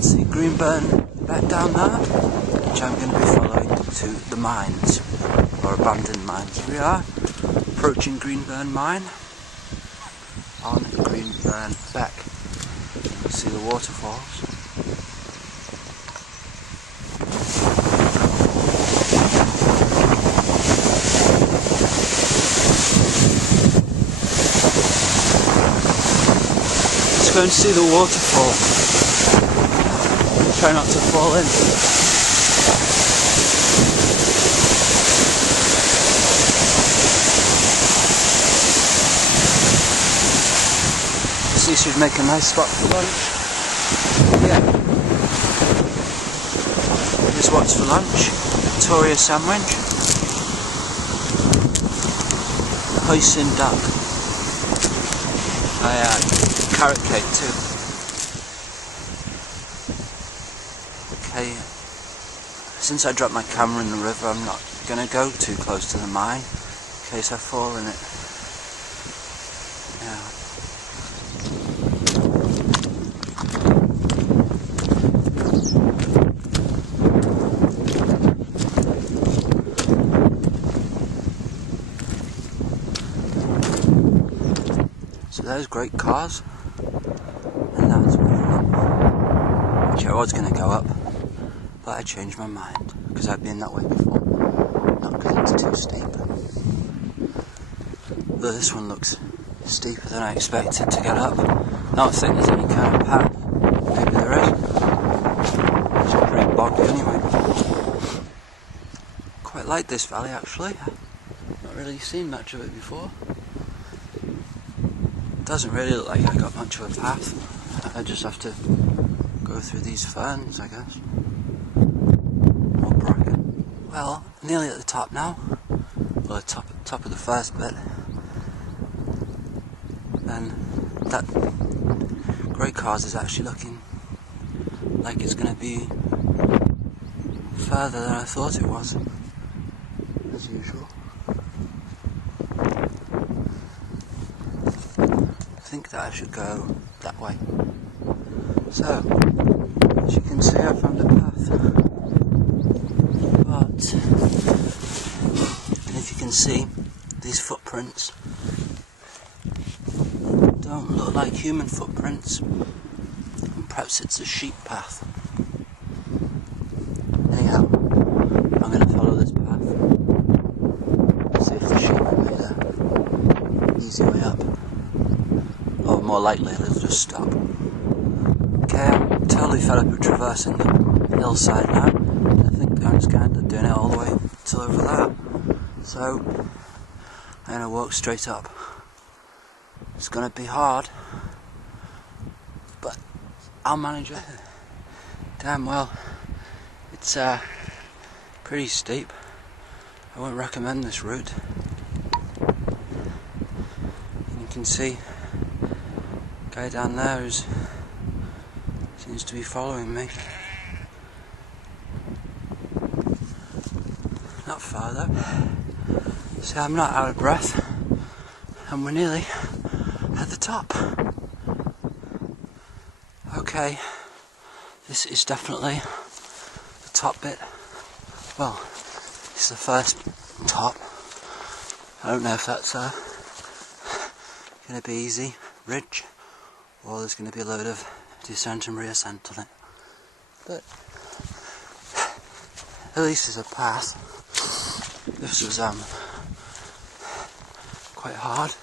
See Greenburn Beck down there, which I'm going to be following to the mines, or abandoned mines. Here we are, approaching Greenburn Mine on Greenburn Beck. See the waterfalls. Let's go and see the waterfall. Try not to fall in. This should make a nice spot for lunch. Yeah. Here's what's for lunch. Victoria sandwich. Hoisin duck. Carrot cake too. Okay, since I dropped my camera in the river, I'm not going to go too close to the mine in case I fall in it. Yeah. So there's great cars, and that's one of them, which I was going to go up. But I changed my mind, because I've been that way before, not because it's too steep. Though this one looks steeper than I expected to get up. I don't think there's any kind of path. Maybe there is. It's pretty boggy anyway. Quite like this valley actually. Not really seen much of it before. It doesn't really look like I got much of a path. I just have to go through these ferns, I guess. Well, nearly at the top now. Well, the top of the first bit. And that grey cars is actually looking like it's going to be further than I thought it was, as usual. I think that I should go that way. So, as you can see, I found a path. And if you can see, these footprints don't look like human footprints, and perhaps it's a sheep path. Anyhow, I'm going to follow this path, see if the sheep will make the easy way up, or more likely they'll just stop. Okay, I'm totally fed up of traversing the hillside now. I think I'm just kind of doing it all the way till over there. So I'm going to walk straight up. It's going to be hard, but I'll manage it. Damn well. It's pretty steep. I won't recommend this route. And you can see the guy down there who seems to be following me. Not far though. So I'm not out of breath, and we're nearly at the top. Okay, this is definitely the top bit. Well, it's the first top. I don't know if that's going to be easy ridge, or there's going to be a load of descent and reascent on it. But at least there's a path. This was quite hard.